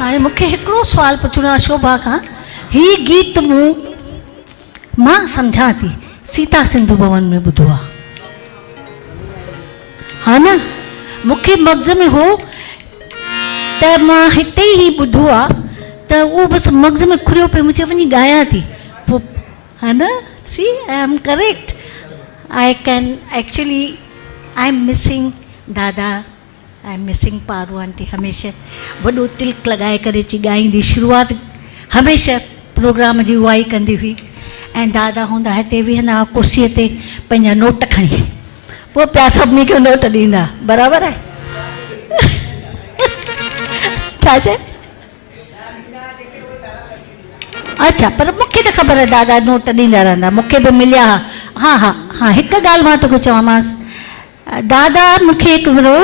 हाणे मूंखे हिकिड़ो सुवाल पुछणो आहे शोभा खां। ही गीत मां सम्झां थी सीता सिंधु भवन में ॿुधो आहे, हा न? मूंखे मग़ज़ में हो त मां हिते ई ॿुधो आहे त उहो बसि मग़ज़ में खुरियो पियो, मुंहिंजे वञी ॻायां थी पोइ, हा न? See I am correct, I can actually I am missing dada, I am missing Paru aunty. हमेशह वॾो तिलक लॻाए करे अची ॻाईंदी, शुरूआति हमेशह प्रोग्राम जी उहा ई कंदी हुई। ऐं दादा हूंदा हिते वेहंदा कुर्सीअ ते पंहिंजा नोट खणी, पोइ पिया सभिनी खे नोट ॾींदा, बराबरि आहे? छा चए? अच्छा, पर मूंखे त ख़बर आहे दादा नोट ॾींदा रहंदा, मूंखे बि मिलिया। हा हा हा, हिकु ॻाल्हि मां तोखे चवांसि, दादा मूंखे हिकु भेरो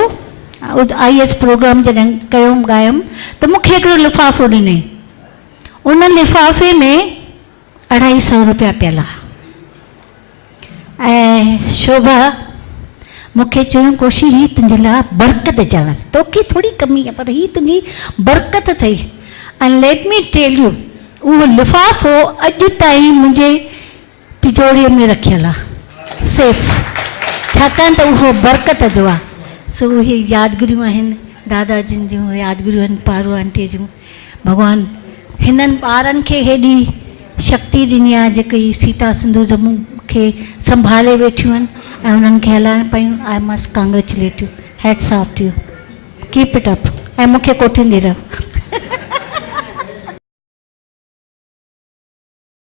IAS प्रोग्राम जॾहिं कयुमि ॻायुमि त मूंखे हिकिड़ो लिफ़ाफ़ो ॾिनई, उन लिफ़ाफ़े में 250 रुपया पियल आहे। ऐं शोभा मूंखे चयूं कोशी ही तुंहिंजे लाइ बरकत ॼाण, तोखे थोरी कमी आहे पर ही तुंहिंजी बरकत अथई। And let me tell you, उहो लिफ़ाफ़ो अॼु ताईं मुंहिंजे तिजोरीअ में रखियलु आहे सेफ, छाकाणि त उहो बरकत जो आहे। सो उहे यादगिरियूं आहिनि दादाजिन जूं, यादगिरियूं आहिनि पारू आंटीअ जूं। भॻवानु हिननि ॿारनि खे हेॾी शक्ति ॾिनी आहे जेके ई सीता सिंधु जम्मू खे संभाले वेठियूं आहिनि ऐं उन्हनि खे हलाइण पियूं। I must congratulate you, hats off to you, keep it up. ऐं मूंखे कोठींदी रहो।